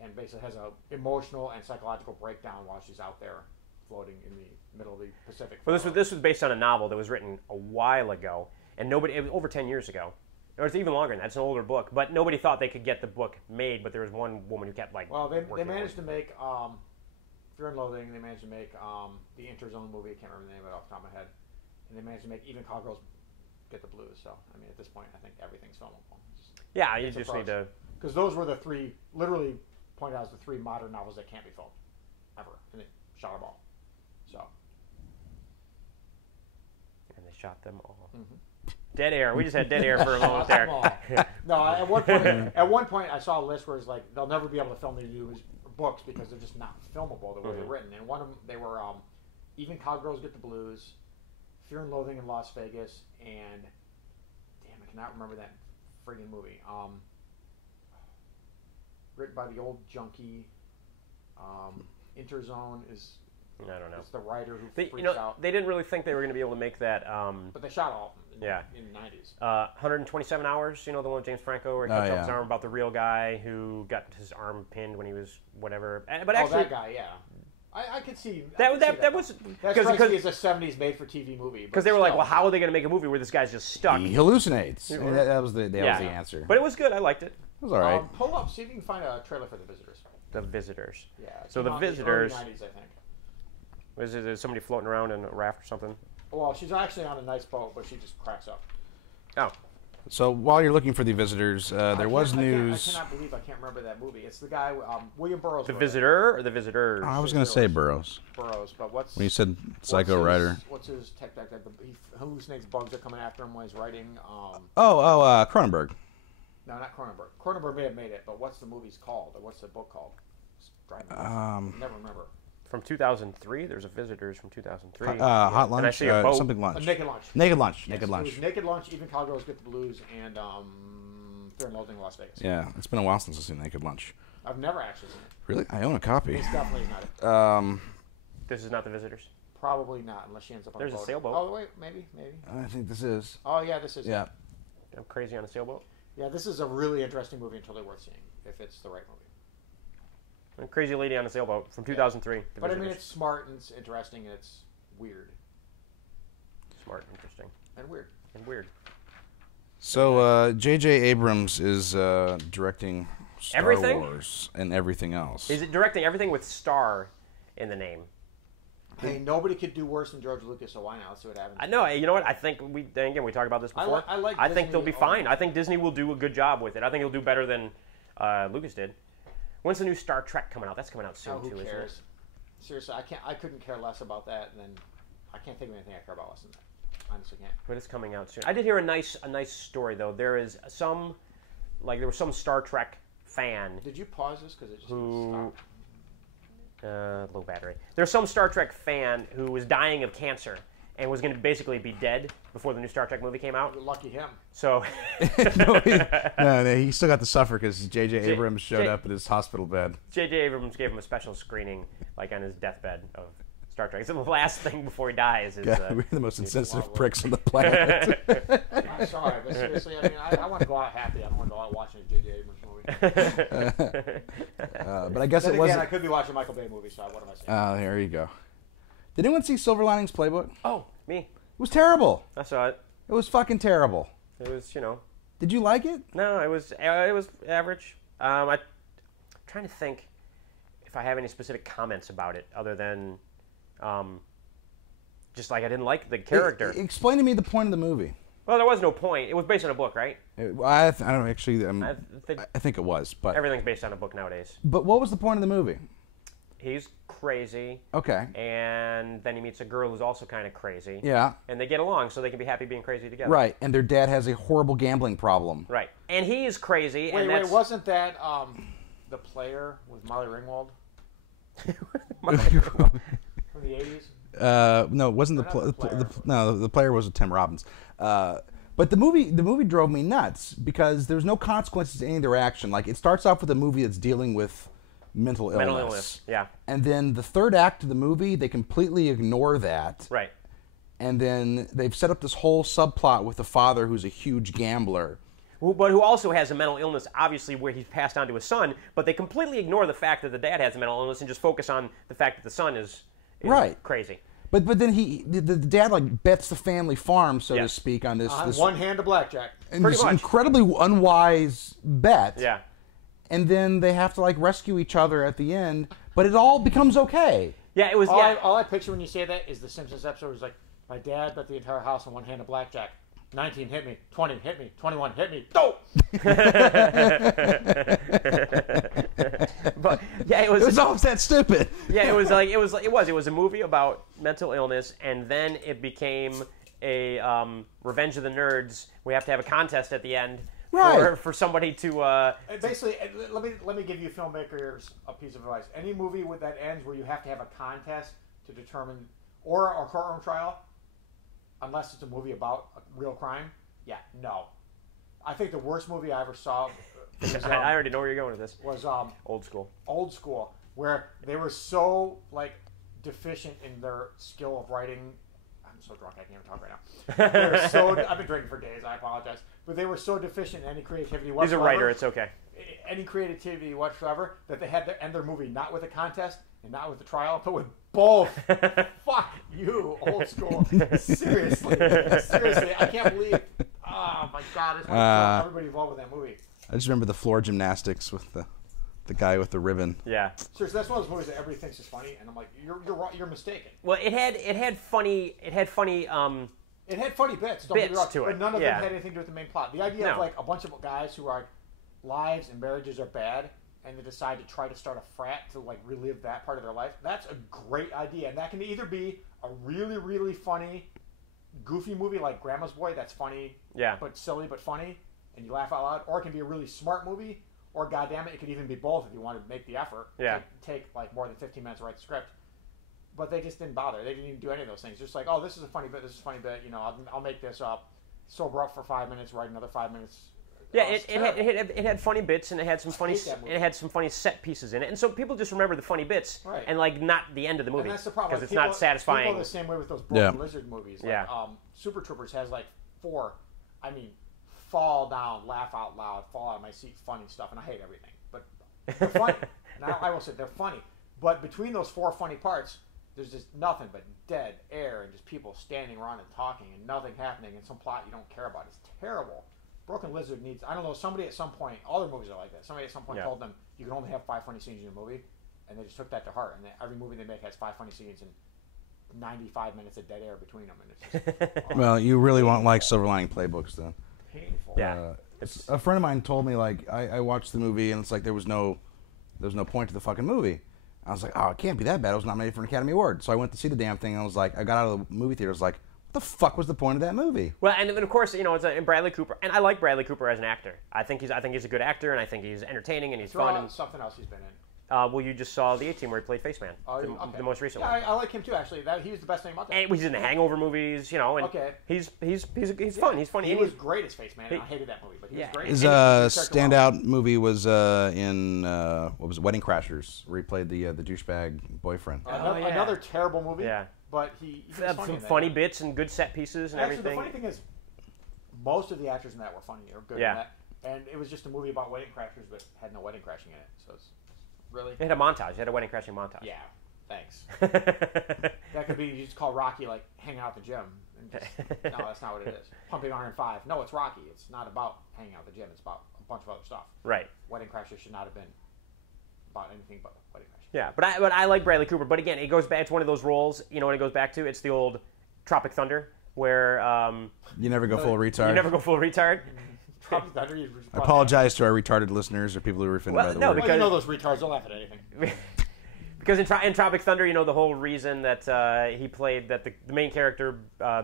and basically has a emotional and psychological breakdown while she's out there floating in the middle of the Pacific. Well, this was based on a novel that was written a while ago, and it was over 10 years ago. Or it's even longer than that. It's an older book, but nobody thought they could get the book made, but there was one woman who kept like Well, they working on managed it. to make Fear and Loathing. They managed to make the Interzone movie. I can't remember the name of it off the top of my head. And they managed to make even Cowgirls Get the Blues. So I mean, at this point, I think everything's filmable. Yeah, you It's a just need to... Because those were the three, literally pointed out as the three modern novels that can't be filmed ever, and they shot them all. So And they shot them all. Mhm. Dead air. We just had dead air for a moment shot them there. all. No, at one point I saw a list where it's like they'll never be able to film these books because they're just not filmable the way they're written. And one of them, they were Even Cowgirls Get the Blues, Fear and Loathing in Las Vegas, and damn, I cannot remember that friggin' movie. Written by the old junkie. Interzone is I don't know. it's the writer who They, freaks out. they didn't really think they were going to be able to make that... But they shot all of them in the 90s. 127 Hours, the one with James Franco where he cuts off his arm, about the real guy who got his arm pinned when he was whatever. But actually, that guy, yeah. I could see that was that strikes me as a 70s made-for-TV movie. because they were like, well, how are they going to make a movie where this guy's just stuck? He hallucinates. I mean, that was the answer. But it was good. I liked it. It was all right. Pull up, see if you can find a trailer for The Visitors. The Visitors. Yeah. it So came The out in Visitors. early 90s, I think. Was it somebody floating around in a raft or something? Well, she's actually on a nice boat, but she just cracks up. Oh. So while you're looking for the visitors, there was news. I cannot believe I can't remember that movie. It's the guy, William Burroughs. The wrote it. Visitor or The Visitors? I was going to say Burroughs. Burroughs, but what's... When you said what's psycho his- writer. What's his tech deck? He hallucinates bugs that are coming after him when he's writing. Cronenberg. No, not Cronenberg. Cronenberg may have made it, but what's the movie's called? Or what's the book called? It's driving me nuts. Never remember. From 2003? There's a Visitors from 2003. Hot And I lunch. see a boat. Something lunch. Naked Lunch. Naked lunch. Yes, Naked it lunch. was Naked Lunch, Even Cowgirls Get the Blues, and Fear and Loathing in Las Vegas. Yeah, it's been a while since I've seen Naked Lunch. I've never actually seen it. Really? I own a copy. It's definitely not it. This is not The Visitors. Probably not, unless she ends up on There's a a boat. sailboat. Oh, wait, maybe. I think this is. Oh, yeah, this is it. Yeah. I'm crazy on a sailboat. Yeah, this is a really interesting movie and totally worth seeing, if it's the right movie. I'm Crazy Lady on a Sailboat from 2003. The But I mean, Visitors. it's smart and it's interesting and it's weird. Smart, interesting, And weird. and weird. So J.J. Abrams is directing Star Everything? Wars and everything else. Is it directing everything with star in the name? Hey, nobody could do worse than George Lucas, so why not? Let's see what happens. I know. You know what? I think we talked about this before. I think they'll be fine. I think Disney will do a good job with it. I think it'll do better than Lucas did. When's the new Star Trek coming out? That's coming out soon who too, cares? isn't it? Seriously, I couldn't care less about that, and then I can't think of anything I care about less than that. Honestly, can't. But it's coming out soon. I did hear a nice story though. There was some Star Trek fan. Did you pause this because it just Who- stopped? Low battery. There's some Star Trek fan who was dying of cancer and was going to basically be dead before the new Star Trek movie came out. Lucky him. So no, he still got to suffer because J.J. Abrams showed up at his hospital bed. J.J. Abrams gave him a special screening, like on his deathbed of Star Trek. It's the last thing before he dies. Is, We're the most insensitive pricks on the planet. I'm sorry, but seriously, I mean, I want to go out happy. I don't want to go out watching a J.J. Abrams movie. But I guess Then it again, wasn't. I could be watching a Michael Bay movie, so what am I saying? There you go. Did anyone see Silver Linings Playbook? It Oh, me. was terrible. I saw it. It was fucking terrible. It was, Did you like it? no, it was average. I'm trying to think if I have any specific comments about it other than just like I didn't like the character. Explain to me the point of the movie. Well, there was no point. It was based on a book, right? I don't actually. I think I think it was, but everything's based on a book nowadays. but what was the point of the movie? He's crazy, Okay. and then he meets a girl who's also kind of crazy. Yeah. And they get along, so they can be happy being crazy together. Right, and their dad has a horrible gambling problem. Right. And he is crazy. Wait, and that's... wasn't that The Player with Molly Ringwald from the 80s? No, it wasn't the player was Tim Robbins. But the movie drove me nuts because there's no consequences to any of their action. Like it starts off with a movie that's dealing with mental illness. Yeah. And then the third act of the movie, they completely ignore that. Right. And then they've set up this whole subplot with the father who's a huge gambler. But who also has a mental illness, obviously, where he's passed on to his son. But they completely ignore the fact that the dad has a mental illness and just focus on the fact that the son is Right. crazy. But then the dad like bets the family farm, so to speak, on this One hand of blackjack. Pretty much. incredibly unwise bet. Yeah. And then they have to like rescue each other at the end, but it all becomes okay. Yeah, it was. All I picture when you say that is the Simpsons episode. It was like, my dad bet the entire house on one hand of blackjack. 19 hit me, 20 hit me, 21 hit me. Go! But yeah, it was almost that stupid. Yeah, it was a movie about mental illness, and then it became a Revenge of the Nerds. We have to have a contest at the end for somebody to. Basically, let me give you filmmakers a piece of advice. Any movie that ends where you have to have a contest to determine, or a courtroom trial, unless it's a movie about a real crime, no. I think the worst movie I ever saw was, I already know where you're going with this. Was Old School. Old School, where they were so deficient in their skill of writing. I'm so drunk I can't even talk right now. They were so I've been drinking for days. I apologize, but they were so deficient in any creativity whatsoever. He's a writer. It's okay. Any creativity whatsoever that they had to end their movie not with a contest and not with a trial, but with both. Fuck you, Old School. Seriously, I can't believe. Oh my God, it's everybody involved with that movie. I just remember the floor gymnastics with the guy with the ribbon. Yeah. Seriously, that's one of those movies that everybody thinks is funny, and I'm like, you're mistaken. Well, it had funny. It had funny bits. Don't get me wrong, to it. But none of them had anything to do with the main plot. The idea of No. a bunch of guys who are lives and marriages are bad, and they decide to try to start a frat to relive that part of their life. That's a great idea, and that can either be a really, really funny, goofy movie like Grandma's Boy. That's funny, but silly but funny, and you laugh out loud. Or it can be a really smart movie. Or goddamn it could even be both if you want to make the effort. Yeah. To take more than 15 minutes to write the script. But they just didn't bother. They didn't even do any of those things. Just like, oh, this is a funny bit. This is a funny bit. I'll make this up. Sober up for 5 minutes. Write another 5 minutes. Yeah, it had funny bits, and it had some funny set pieces in it, and so people just remember the funny bits, right. And not the end of the movie. And that's the problem because it's not satisfying. People are the same way with those Broken Lizard movies. Super Troopers has 4. I mean, fall down, laugh out loud, fall out of my seat, funny stuff, and I hate everything. But they're funny. Now I will say they're funny. But between those 4 funny parts, there's just nothing but dead air and just people standing around and talking and nothing happening and some plot you don't care about. It's terrible. Broken Lizard needs. I don't know. Somebody at some point, all their movies are like that. Somebody at some point told them you can only have 5 funny scenes in your movie, and they just took that to heart. And every movie they make has 5 funny scenes and 95 minutes of dead air between them. And it's just, well, you really won't like Silver Lining Playbooks then. painful. Yeah. A friend of mine told me, like, I watched the movie and it's like there was no point to the fucking movie. I was like, oh, it can't be that bad. It was nominated for an Academy Award. So I went to see the damn thing and I was like, I got out of the movie theater. I was like, what the fuck was the point of that movie? Well, and of course, you know, it's and Bradley Cooper, and I like Bradley Cooper as an actor. I think he's a good actor, and I think he's entertaining and he's fun. And something else he's been in. well, you just saw the A-Team where he played Faceman, Okay. the most recent Yeah, one. I like him too. Actually, he was the best thing about that. And he's in the Hangover movies, you know, and he's fun. He's funny. He And was great as Faceman. I hated that movie, but he was great. His standout movie was in what was it, Wedding Crashers, where he played the douchebag boyfriend. Another terrible movie. Yeah. But he was funny in that. Funny bits and good set pieces and Actually, everything. the funny thing is, most of the actors in that were funny or good in that. And it was just a movie about wedding crashers, but had no wedding crashing in it. So it's really. It had a montage. It had a wedding crashing montage. Yeah. Thanks. That could be, you just call Rocky like hanging out at the gym. And just, no, that's not what it is. Pumping Iron 5. No, it's Rocky. It's not about hanging out at the gym. It's about a bunch of other stuff. Right. Wedding Crashers should not have been about anything but Wedding Crashers. Yeah, but I like Bradley Cooper. But again, it goes back. It's one of those roles. You know, when it goes back to it's the old Tropic Thunder, where you never go full retard. you never go full retard. Tropic Thunder. I apologize to our retarded listeners or people who are offended by the word. Well, you know those retards don't laugh at anything. Because in Tropic Thunder, you know, the whole reason that he played, that the main character,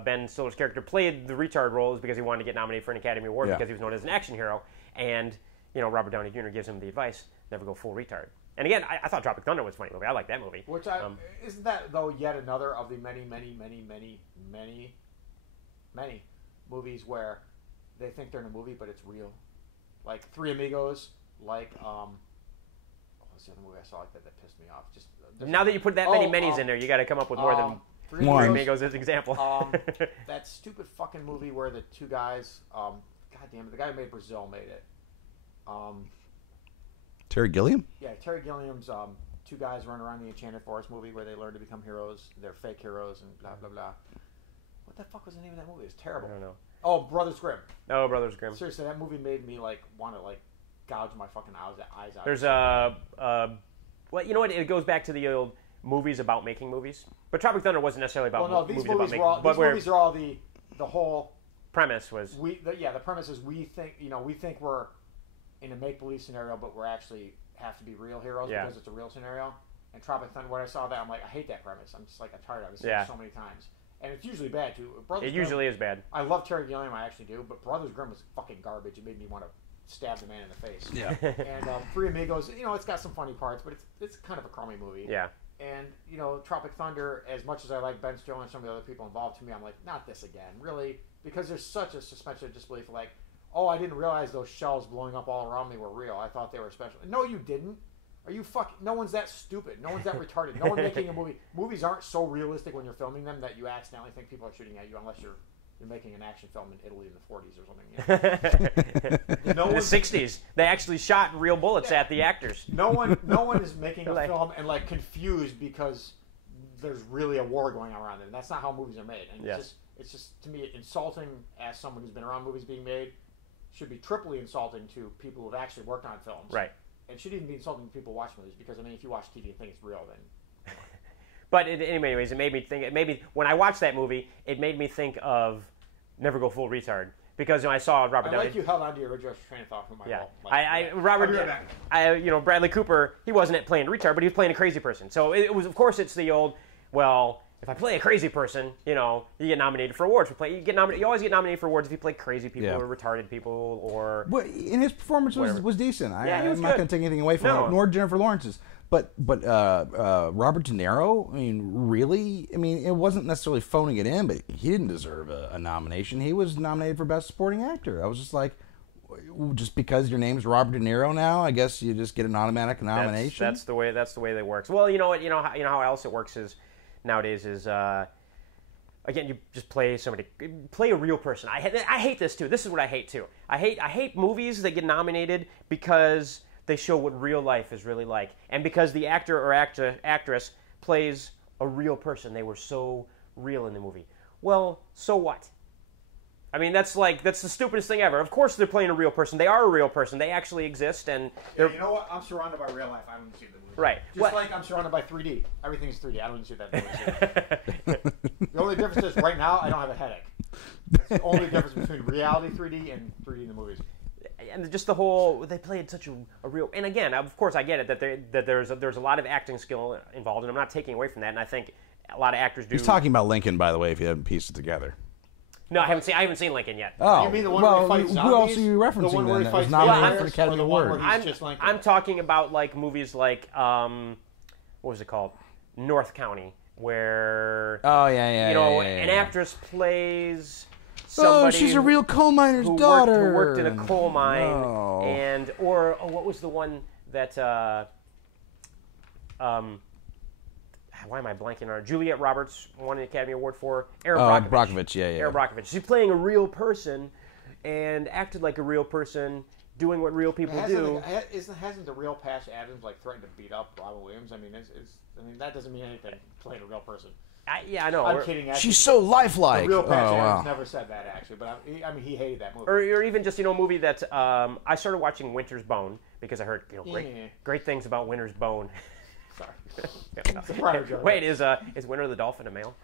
Ben Stiller's character, played the retard role is because he wanted to get nominated for an Academy Award because he was known as an action hero. And, you know, Robert Downey Jr. gives him the advice, never go full retard. And again, I thought Tropic Thunder was a funny movie. I like that movie. Which isn't that, though, yet another of the many movies where they think they're in a movie, but it's real? Like Three Amigos, like... what's the other movie I saw like that pissed me off? Just now that you put that many minis in there, you got to come up with more than Three Amigos as an example. That stupid fucking movie where the two guys, God damn it, the guy who made Brazil made it. Terry Gilliam? Yeah, Terry Gilliam's two guys run around the Enchanted Forest movie where they learn to become heroes. They're fake heroes and blah blah blah. What the fuck was the name of that movie? It was terrible. I don't know. Oh, Brothers Grimm. Oh, Brothers Grimm. Seriously, that movie made me like want to like gouge my fucking eyes out. There's well, you know what? It goes back to the old movies about making movies. But Tropic Thunder wasn't necessarily about these movies about making. These movies are all the whole premise was. The premise is we think we're in a make believe scenario, but we're actually have to be real heroes because it's a real scenario. And Tropic Thunder, when I saw that, I'm like, I hate that premise. I'm just like, I'm tired of it. I've seen it so many times. And it's usually bad too. Brothers Grimm, usually is bad. I love Terry Gilliam, I actually do, but Brothers Grimm was fucking garbage. It made me want to stab the man in the face. Yeah. And Three Amigos, you know, it's got some funny parts, but it's kind of a crummy movie. Yeah. And, you know, Tropic Thunder, as much as I like Ben Stiller and some of the other people involved, to me, I'm like, not this again, really? Because there's such a suspension of disbelief, like, oh, I didn't realize those shells blowing up all around me were real. I thought they were special. No, you didn't. Are you fucking... No one's that stupid. No one's that retarded. No one making a movie... Movies aren't so realistic when you're filming them that you accidentally think people are shooting at you unless you're making an action film in Italy in the 40s or something. You know? In the 60s. They actually shot real bullets at the actors. No one is making a film and, like, confused because there's really a war going on around them. That's not how movies are made. And it's just, to me, insulting as someone who's been around movies being made should be triply insulting to people who've actually worked on films. Right. It should even be insulting to people who watch movies because, I mean, if you watch TV and think it's real, then... But anyways, it made me think... when I watched that movie, it made me think of Never Go Full Retard. Because I saw Robert Downey... you held on to your original train of thought from my Bradley Cooper, he wasn't playing a retard, but he was playing a crazy person. So it was, of course, it's the old, well... If I play a crazy person, you know, you get nominated for awards. You always get nominated for awards if you play crazy people or retarded people or. Well, and his performance was decent. I'm not going to take anything away from him, nor Jennifer Lawrence's. But Robert De Niro, I mean, really? I mean, it wasn't necessarily phoning it in, but he didn't deserve a nomination. He was nominated for Best Supporting Actor. I was just like, just because your name's Robert De Niro now, I guess you just get an automatic nomination. That's the way that works. Well, you know what? You know how else it works is. Nowadays is again, you just play a real person. I hate this too. This is what I hate too. I hate movies that get nominated because they show what real life is really like, and because the actor or actress plays a real person. They were so real in the movie. Well, so what? I mean, that's the stupidest thing ever. Of course, they're playing a real person. They are a real person. They actually exist, and you know what? I'm surrounded by real life. I don't see the movie. Right. Just like I'm surrounded by 3D. Everything's 3D. I don't even see that movie. The only difference is right now I don't have a headache. That's the only difference between reality 3D and 3D in the movies. And just the whole, they played such a real, and again, of course, I get it that there's a lot of acting skill involved, and I'm not taking away from that. And I think a lot of actors do. He's talking about Lincoln, by the way, if you haven't pieced it together. No, I haven't seen Lincoln yet. Oh, you mean the one where he fights zombies? Who else are you referencing the one where then? He That was fights nominated for an vampires, Academy or the one Award. where he's just Lincoln? I'm talking about like movies like what was it called, North County, where an actress plays somebody she's a real coal miner's daughter. Who worked in a coal mine, No. or what was the one that why am I blanking on her? Juliette Roberts won an Academy Award for Erin Brockovich, yeah. Erin Brockovich. She's playing a real person and acted like a real person, doing what real people do. Hasn't the real Patch Adams threatened to beat up Robin Williams? I mean, that doesn't mean anything. Playing a real person. I know. I'm kidding. Actually, She's so lifelike. The real Patch Adams never said that actually, but I mean, he hated that movie. Or even just a movie that I started watching Winter's Bone because I heard great things about Winter's Bone. Sorry. It's a prior joke. Wait, is Winter the Dolphin a male?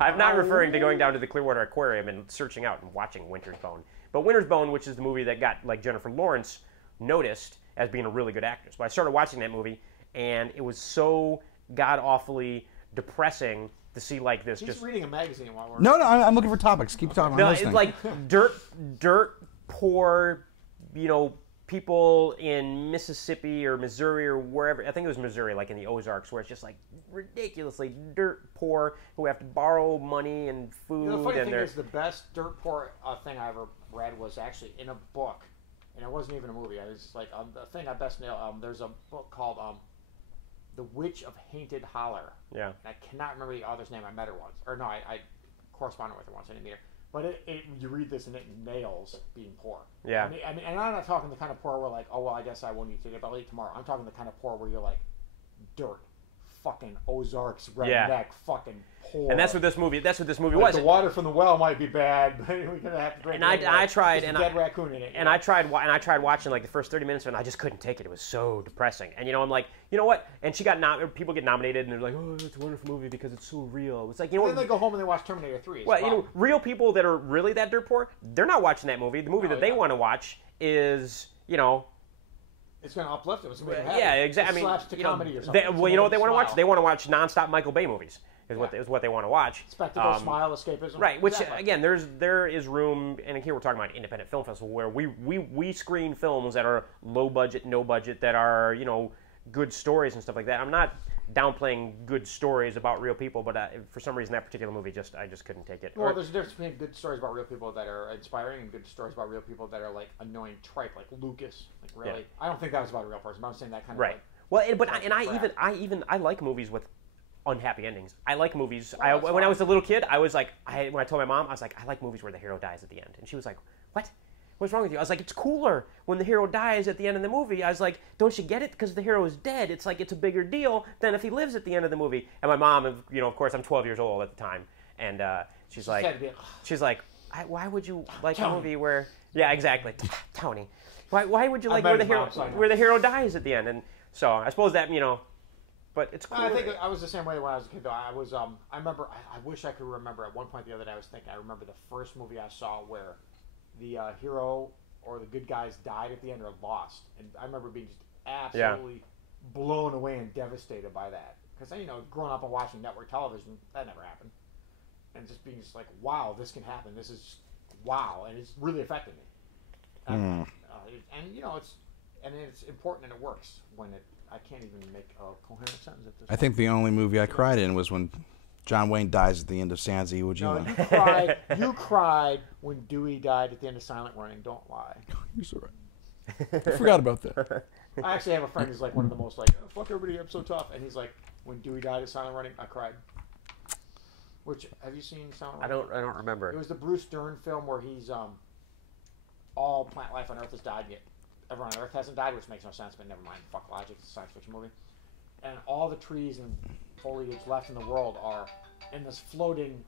I'm not referring to going down to the Clearwater Aquarium and searching out and watching Winter's Bone. But Winter's Bone, which is the movie that got Jennifer Lawrence noticed as being a really good actress. But I started watching that movie, and it was so god-awfully depressing to see this. He's just reading a magazine while we're... No, I'm looking for topics. Keep talking. No, it's like dirt poor, people in Mississippi or Missouri or wherever. I think it was Missouri, like in the Ozarks, where it's just ridiculously dirt poor who have to borrow money and food. The funny thing is, the best dirt poor thing I ever read was actually in a book, and it wasn't even a movie. It was the thing I best know. There's a book called The Witch of Hainted Holler. Yeah. And I cannot remember the author's name. I met her once, or no, I corresponded with her once. I didn't meet her. But you read this and it nails being poor. Yeah. I mean, and I'm not talking the kind of poor where I guess I won't eat today, but I'll eat tomorrow. I'm talking the kind of poor where you're dirt, fucking Ozarks, redneck, fucking poor. And that's what this movie was. The water from the well might be bad, but we're gonna have to drink. And I tried, and dead raccoon in it. And I tried watching the first 30 minutes, and I just couldn't take it. It was so depressing. And I'm like, you know what? And she got people get nominated, and they're like, oh, it's a wonderful movie because it's so real. It's like, and then they go home and they watch Terminator 3. Well, real people that are really that dirt poor, they're not watching that movie. The movie that they want to watch is, it's going to uplift them. It's going to make them happy. Yeah, exactly. Comedy or something. You know what they want to watch? They want to watch nonstop Michael Bay movies. Is what they want to watch. Spectacle, smile, escapism. Right. Which again, there is room, and here we're talking about independent film festival where we screen films that are low budget, no budget, that are good stories and stuff like that. I'm not downplaying good stories about real people, but for some reason that particular movie I just couldn't take it. Well, there's a difference between good stories about real people that are inspiring and good stories about real people that are annoying tripe, like Lucas. Really, yeah. I don't think that was about a real person. But I'm saying that kind of right. I like movies with unhappy endings. I like movies. When I was a little kid, I was like, when I told my mom, I was like, I like movies where the hero dies at the end, and she was like, what? What's wrong with you? I was like, it's cooler when the hero dies at the end of the movie. I was like, don't you get it? Because the hero is dead. It's it's a bigger deal than if he lives at the end of the movie. And my mom, of course, I'm 12 years old at the time, and she's like, why would you like a movie where? Yeah, exactly, Tony. Why would you like where the hero dies at the end? And so I suppose that But it's cool. I think I was the same way when I was a kid. Though I was, I remember. I wish I could remember. At one point the other day, I was thinking. I remember the first movie I saw where the hero or the good guys died at the end or lost, and I remember being just absolutely blown away and devastated by that. Because growing up and watching network television, that never happened, and just being just like, wow, this can happen. This is wow, and it's really affected me. And it's important and it works when it. I can't even make a coherent sentence at this point. I think the only movie I cried in was when John Wayne dies at the end of Sans Iwo Jima. You cried when Dewey died at the end of Silent Running. Don't lie. You're so right. I forgot about that. I actually have a friend who's one of the most fuck everybody, I'm so tough. And he's like, when Dewey died at Silent Running, I cried. Which, have you seen Silent Running? I don't remember. It was the Bruce Dern film where he's, all plant life on Earth has died yet. Everyone on Earth hasn't died, which makes no sense, but never mind. Fuck logic. It's a science fiction movie. And all the trees and foliage left in the world are in this floating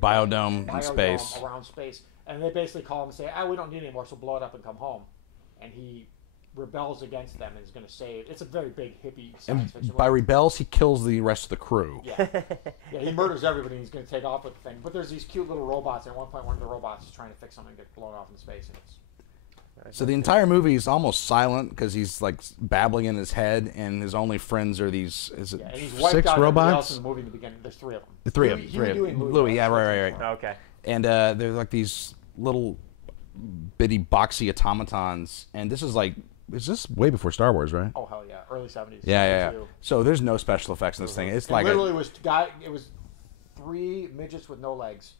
Biodome in space. around space. And they basically call him and say, we don't need it anymore, so blow it up and come home. And he rebels against them and is going to save. It's a very big hippie science fiction By movie. rebels, he kills the rest of the crew. Yeah, he murders everybody and he's going to take off with the thing. But there's these cute little robots, and at one point one of the robots is trying to fix something and gets blown off in space. And it's So the entire movie is almost silent because he's like babbling in his head, and his only friends are these. Is it and he's wiped 6 out everybody else robots? in the movie in the beginning. There's 3 of them. The 3 of them. Huey, Dewey, and Louie, yeah, right. Okay. And they're like these little bitty boxy automatons, and this is like. Is this way before Star Wars, right? Oh hell yeah, early 70s. Yeah. 72. So there's no special effects in this thing. It's It like literally it was 3 midgets with no legs.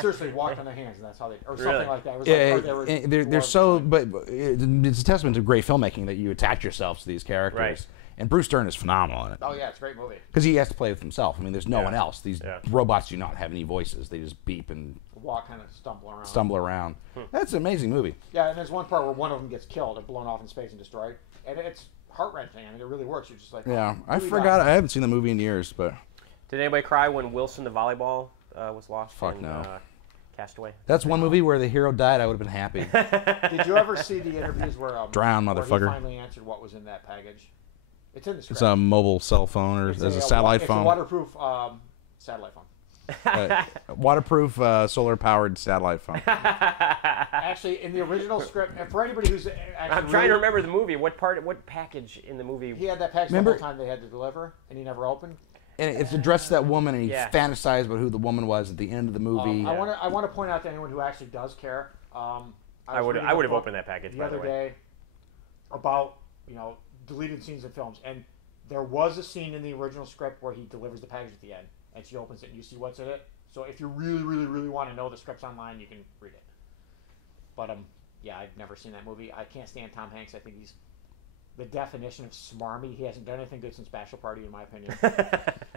Seriously, walked on their hands, and that's how they, or something Really? like that. It was yeah, like, or they were they're dwarves. so, but it's a testament to great filmmaking that you attach yourselves to these characters. Right. And Bruce Dern is phenomenal in it Oh yeah, it's a great movie. because he has to play with himself. I mean, there's no Yeah. one else. These Yeah. robots do not have any voices; they just beep and Walk, kind of stumble around. That's an amazing movie. Yeah, and there's one part where one of them gets killed and blown off in space and destroyed, and it's heart wrenching. I mean, it really works. You're just like, Yeah, I really forgot. died. I haven't seen the movie in years, but Did anybody cry when Wilson the volleyball was lost? Fuck in, no. Castaway. that's one movie where the hero died. I would have been happy. Did you ever see the interviews where Drown, where motherfucker. he finally answered what was in that package? It's in the script. It's a mobile cell phone or It's as a satellite it's phone. a waterproof satellite phone. Waterproof, solar-powered satellite phone. Actually, in the original script, and for anybody who's actually I'm trying to remember the movie. What package in the movie? he had that package Remember- the whole time they had to deliver, and he never opened. And it's addressed to that woman, and he Yeah. fantasized about who the woman was at the end of the movie. I want to point out to anyone who actually does care. I would have opened that package the by the other way. day about deleted scenes in films, and there was a scene in the original script where he delivers the package at the end, and she opens it, and you see what's in it. So if you really, really, really want to know, the script's online. You can read it. But yeah, I've never seen that movie. I can't stand Tom Hanks. I think he's the definition of smarmy. He hasn't done anything good since Bachelor Party, in my opinion.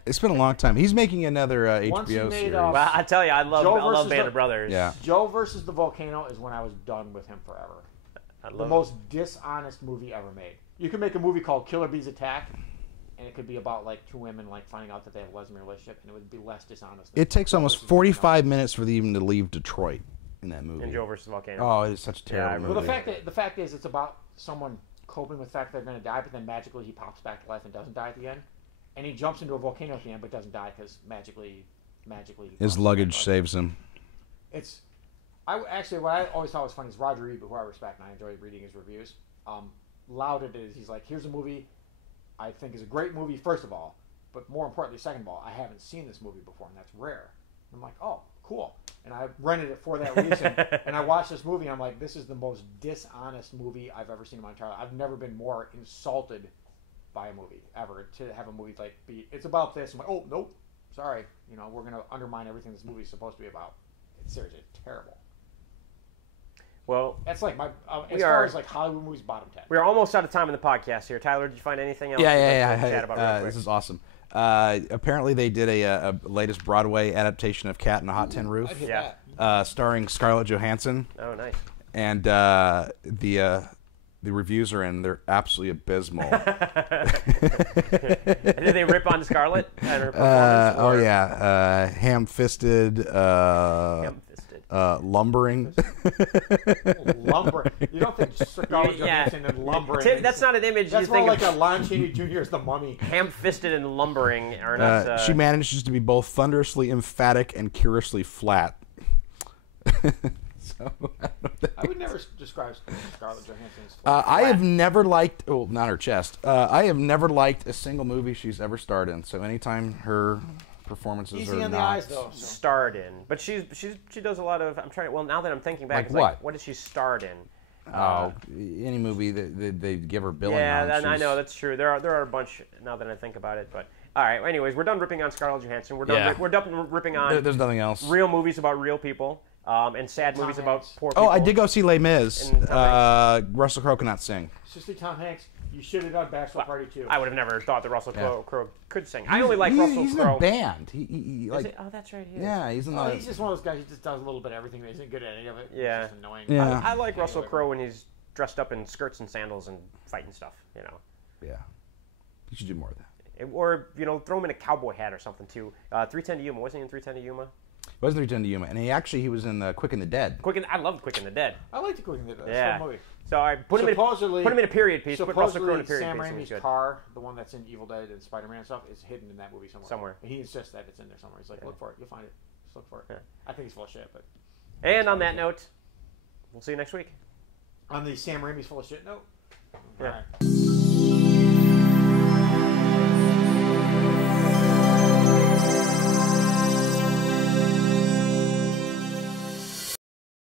It's been a long time. He's making another Once he HBO made, series. Well, I tell you, I love Joe versus Band the- of Brothers. Yeah. Joe versus the Volcano is when I was done with him forever. I The love most dishonest movie ever made. You could make a movie called Killer Bees Attack, and it could be about like 2 women like finding out that they have a lesbian relationship, and it would be less dishonest. than It takes Joe almost versus the Volcano. 45 minutes for them even to leave Detroit in that movie. And Joe versus Volcano. Oh, it is such a Yeah, I terrible remember movie. The fact is, it's about someone coping with the fact they're going to die, but then magically he pops back to life and doesn't die at the end, and he jumps into a volcano at the end, but doesn't die because magically. His luggage saves him. It's, actually what I always thought was funny is Roger Ebert, who I respect and I enjoy reading his reviews. Lauded it as he's like, here's a movie I think is a great movie first of all, but more importantly, second of all, I haven't seen this movie before, and that's rare. I'm like, oh, cool. And I rented it for that reason. And I watched this movie, and I'm like, this is the most dishonest movie I've ever seen in my entire life. I've never been more insulted by a movie, ever. To have a movie like be, it's about this. I'm like, oh, nope, sorry. We're going to undermine everything this movie is supposed to be about. It's seriously terrible. Well, That's like my, as far as like Hollywood movies, bottom 10. we're almost out of time in the podcast here. Tyler, did you find anything else? Yeah, you'd like to yeah. chat about real quick? This is awesome. Apparently, they did a latest Broadway adaptation of Cat in a Hot Tin Roof, I'd hit Yeah. that. starring Scarlett Johansson, Oh, nice. and the reviews are in. They're absolutely abysmal. Did they rip on Scarlett and her performance? Oh or- yeah, ham-fisted, Ham-fisted. lumbering. Lumber. You don't think Scarlett Yeah. Johansson and lumbering. Tim, that's not an image That's you more think like of. a Lon Chaney Jr. as the Mummy. Ham-fisted and lumbering are not. She manages to be both thunderously emphatic and curiously flat. So, I would never describe Scarlett Johansson as I have never liked, well, not her chest. I have never liked a single movie she's ever starred in. So anytime her performances easy are on the not, eyes though. So. starred in, but she does a lot of. I'm trying. Well, now that I'm thinking back, Like it's what? what did she starred in? any movie that they give her billing Yeah, on. I she's- know that's true. There are a bunch now that I think about it. But all right. Anyways, we're done ripping on Scarlett Johansson. We're done. Yeah. We're done ripping on There's nothing else. real movies about real people, and sad Tom movies Hanks. about poor people. Oh, I did go see Les Mis. And Tom Russell Crowe cannot sing. Seriously, Tom Hanks, you should have done Bachelor Party too. I would have never thought that Russell Yeah. Crowe could sing. I only like Russell He's Crowe. in a band. He Is like it? Oh, that's right. He is. yeah, he's in the. He's just one of those guys who just does a little bit of everything. But isn't good at any of it. Yeah. It's just annoying. Yeah. I like Russell Crowe when he's dressed up in skirts and sandals and fighting stuff. Yeah, you should do more of that. Or, throw him in a cowboy hat or something, too. 310 to Yuma. Wasn't he in 310 to Yuma? It wasn't 310 to Yuma. And he was in Quick and the Dead. I loved Quick and the Dead. I like the Quick and the Dead. That's Yeah. a movie. So I put him in a period piece. Put Russell Crowe in a period Sam piece. Raimi's car, the one that's in Evil Dead and Spider-Man and stuff, is hidden in that movie somewhere. And he insists that it's in there somewhere. He's like, look for it. You'll find it. Just look for it. Yeah. I think he's full of shit. But. And on that note, we'll see you next week. On the Sam Raimi's full of shit note? Yeah. All right.